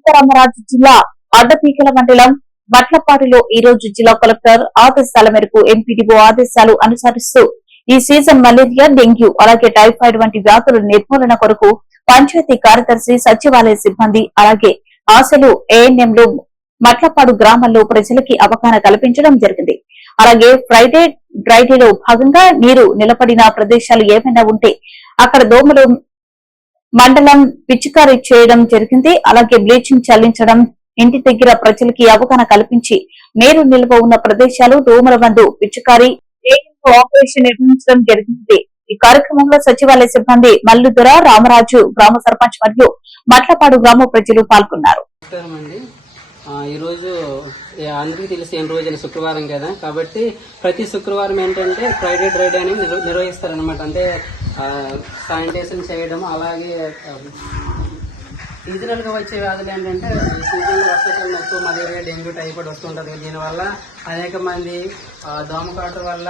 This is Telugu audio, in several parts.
సీతారామరాజు జిల్లా అడ్డపీకల మండలం మట్లపాడులో ఈ రోజు జిల్లా కలెక్టర్ ఆదేశాల మేరకు ఎంపీడీఓ ఆదేశాలు అనుసరిస్తూ ఈ సీజన్ మలేరియా, డెంగ్యూ అలాగే టైఫాయిడ్ వంటి వ్యాధుల నిర్మూలన కొరకు పంచాయతీ కార్యదర్శి, సచివాలయ సిబ్బంది అలాగే ఆశలు, ఏఎన్ఎంలు మట్లపాడు గ్రామంలో ప్రజలకి అవగాహన కల్పించడం జరిగింది. అలాగే ఫ్రైడే డ్రైడేలో భాగంగా నీరు నిలబడిన ప్రదేశాలు ఏమైనా ఉంటే అక్కడ దోమలు మండలం పిచికారీ చేయడం జరిగింది. అలాగే బ్లీచింగ్ చల్లించడం, ఇంటి దగ్గర ప్రజలకి అవగాహన కల్పించి నీరు నిల్వ ఉన్న ప్రదేశాలు దోమల మందు పిచికారీ ఆపరేషన్ నిర్వహించడం జరిగింది. ఈ కార్యక్రమంలో సచివాలయ సిబ్బంది మల్లుదొర, రామరాజు, గ్రామ సర్పంచ్ మరియు మట్లపాడు గ్రామ ప్రజలు పాల్గొన్నారు. ఈ రోజు అందరికీ తెలిసిన రోజు శుక్రవారం కదా, కాబట్టి ప్రతి శుక్రవారం ఏంటంటే ఫ్రైడే డ్రైడే అని నిర్వహిస్తారనమాట. అంటే శానిటైజేషన్ చేయడం, అలాగే సీజనల్ గా వచ్చే వ్యాధులు ఏంటంటే సీజన్ వర్షాకాలం ఎక్కువ మలేరియా, డెంగ్యూ, టైఫాయిడ్ వస్తుంటది. దీనివల్ల అనేక మంది దోమకాటు వల్ల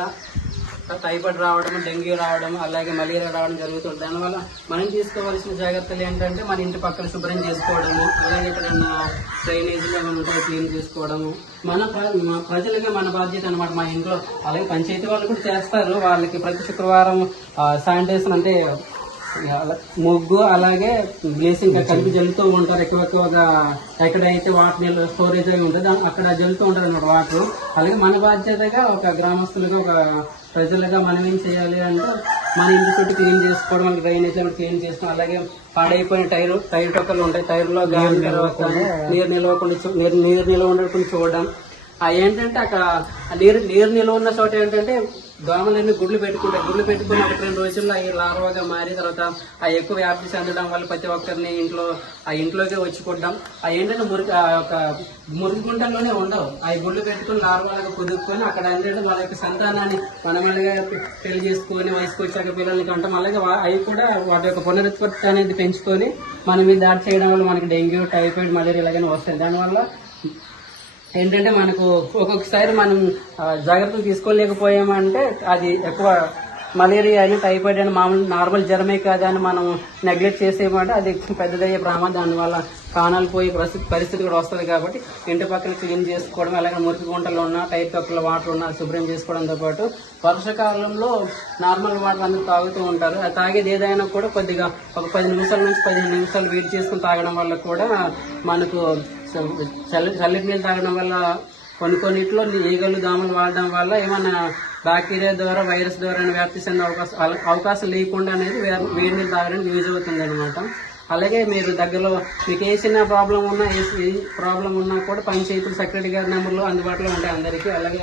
టైఫాయిడ్ రావడం, డెంగ్యూ రావడం, అలాగే మలేరియా రావడం జరుగుతుంది. దానివల్ల మనం తీసుకోవాల్సిన జాగ్రత్తలు ఏంటంటే మన ఇంటి పక్కన శుభ్రం చేసుకోవడము, అలాగే ఎక్కడైనా డ్రైనేజీలు ఏమైనా ఉంటే క్లీన్ చేసుకోవడము మన ప్రజలుగా మన బాధ్యత అనమాట. మా ఇంట్లో అలాగే పంచాయతీ వాళ్ళు కూడా చేస్తారు. వాళ్ళకి ప్రతి శుక్రవారం శానిటైజేషన్ అంటే ముగ్గు అలాగే బ్లీచింగ్ కలిపి జల్లుతూ ఉంటారు. ఎక్కువగా ఎక్కడైతే వాటర్ నీళ్ళు స్టోరేజ్ అయి ఉంటుంది అక్కడ జల్లుతూ ఉంటారు అన్నమాట వాటర్. అలాగే మన బాధ్యతగా ఒక గ్రామస్తులుగా, ఒక ప్రజలుగా మనం ఏం చేయాలి అంటే మన ఇంటి చుట్టూ క్లీన్ చేసుకోవడం, డ్రైనేజ్ క్లీన్ చేసుకోవడం, అలాగే పాడైపోయిన టైర్ టొక్కలు ఉంటాయి, టైర్లో గాలి తర్వాత నీరు నిల్వ ఉండకుండా చూడడం. ఏంటంటే అక్కడ నీరు నిల్వ ఉన్న చోట ఏంటంటే దోమలన్నీ గుడ్లు పెట్టుకుని ఒక 2 రోజుల్లో అవి లార్వాగా మారి తర్వాత ఎక్కువ వ్యాప్తి చెందడం వల్ల ప్రతి ఒక్కరిని ఇంట్లోకి వచ్చి కొట్టడం. ఏంటంటే మురికి గుంటల్లోనే ఉండవు, అవి గుడ్లు పెట్టుకుని లార్వాలుగా కుదుర్కొని అక్కడ ఏంటంటే వాళ్ళ యొక్క సంతానాన్ని మనమల్లిగా పెళ్లి చేసుకొని వయసుకు వచ్చాక పిల్లల్ని కంటాం. అలాగే అవి కూడా వాటి యొక్క పునరుత్పత్తి అనేది పెంచుకొని మన మీద దాడి చేయడం వల్ల మనకి డెంగ్యూ, టైఫాయిడ్, మలేరియా ఇలాగనే వస్తాయి. దానివల్ల ఏంటంటే మనకు ఒక్కొక్కసారి మనం జాగ్రత్తలు తీసుకోలేకపోయామంటే అది ఎక్కువ మలేరియా అని, టైఫాయిడ్ అని, మామూలు నార్మల్ జ్వరమే కాదు అని మనం నెగ్లెక్ట్ చేసేయమంటే అది పెద్దదయ్యే ప్రమాదం. దానివల్ల ప్రాణాలు పోయే పరిస్థితి కూడా వస్తుంది. కాబట్టి ఇంటి పక్కన క్లీన్ చేసుకోవడం, అలాగే మురికి గుంటలు ఉన్న టైర్ తక్కువ వాటర్ ఉన్న శుభ్రం చేసుకోవడంతో పాటు వర్షాకాలంలో నార్మల్ వాటర్ అందరూ తాగుతూ ఉంటారు. అది తాగేది ఏదైనా కూడా కొద్దిగా ఒక 10 నిమిషాల నుంచి 15 నిమిషాలు వేడి చేసుకుని తాగడం వల్ల కూడా మనకు చల్లటి నీళ్ళు తాగడం వల్ల కొన్నిట్లో ఈగలు, దోమలు వాడడం వల్ల ఏమన్నా బ్యాక్టీరియా ద్వారా, వైరస్ ద్వారా వ్యాప్తి చెందే అవకాశం లేకుండా అనేది వేడి నీళ్ళు తాగడానికి యూజ్ అవుతుంది అనమాట. అలాగే మీరు దగ్గరలో మీకు ఏ చిన్న ప్రాబ్లం ఉన్నా, ఏ ప్రాబ్లం ఉన్నా కూడా పంచాయతీ సెక్రటరీ గారి నెంబర్లు అందుబాటులో ఉంటాయి అందరికీ. అలాగే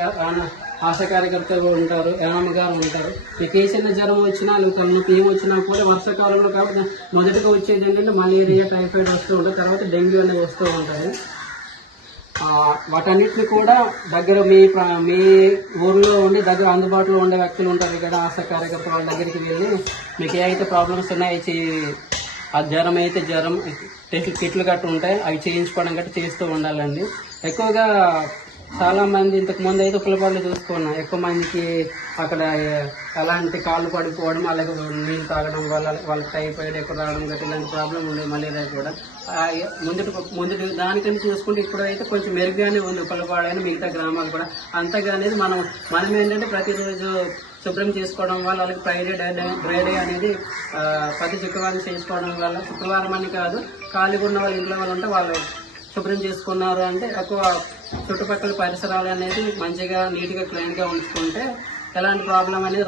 ఆశా కార్యకర్తలు ఉంటారు, యానమ్మ గారు ఉంటారు. మీకు ఏ చిన్న జ్వరం వచ్చినా, లేకపోతే ఏం వచ్చినా కూడా వర్షాకాలంలో కాబట్టి మొదటిగా వచ్చేది ఏంటంటే మలేరియా, టైఫాయిడ్ వస్తూ ఉంటాయి, తర్వాత డెంగ్యూ అనేవి వస్తూ ఉంటాయి. వాటన్నిటిని కూడా దగ్గర మీ ఊర్లో ఉండి దగ్గర అందుబాటులో ఉండే వ్యక్తులు ఉంటారు ఇక్కడ, ఆశా కార్యకర్తల వాళ్ళ దగ్గరికి వెళ్ళి మీకు ఏ అయితే ప్రాబ్లమ్స్ ఉన్నాయో ఆ జ్వరం అయితే జ్వరం కిట్లు గట్టు ఉంటాయి అవి చేయించుకోవడం గట్టు చేస్తూ ఉండాలండి. ఎక్కువగా చాలా మంది ఇంతకు ముందు అయితే పిల్లపాళ్ళు చూసుకున్నాం, ఎక్కువ మందికి అక్కడ ఎలాంటి కాళ్ళు పడిపోవడం, అలాగే నీళ్ళు తాగడం వల్ల వాళ్ళకి టైఫాయిడ్ ఎక్కువ రావడం గట్రా ఇలాంటి ప్రాబ్లం ఉండేది, మలేరియా కూడా. ముందు దానికని చూసుకుంటే ఇప్పుడైతే కొంచెం మెరుగ్గానే ఉంది పిల్లపాడైనా మిగతా గ్రామాలు కూడా. అంతగా అనేది మనం ఏంటంటే ప్రతిరోజు శుభ్రం చేసుకోవడం వల్ల, అలాగే ఫ్రైడే డ్రైడే అనేది ప్రతి శుక్రవారం చేసుకోవడం వల్ల, శుక్రవారం అని కాదు ఖాళీగా ఉన్న వాళ్ళు ఇంట్లో వాళ్ళు ఉంటే వాళ్ళు శుభ్రం చేసుకున్నారు అంటే ఎక్కువ చుట్టుపక్కల పరిసరాలు అనేది మంచిగా నీట్గా క్లీన్గా ఉంచుకుంటే ఎలాంటి ప్రాబ్లం అనేది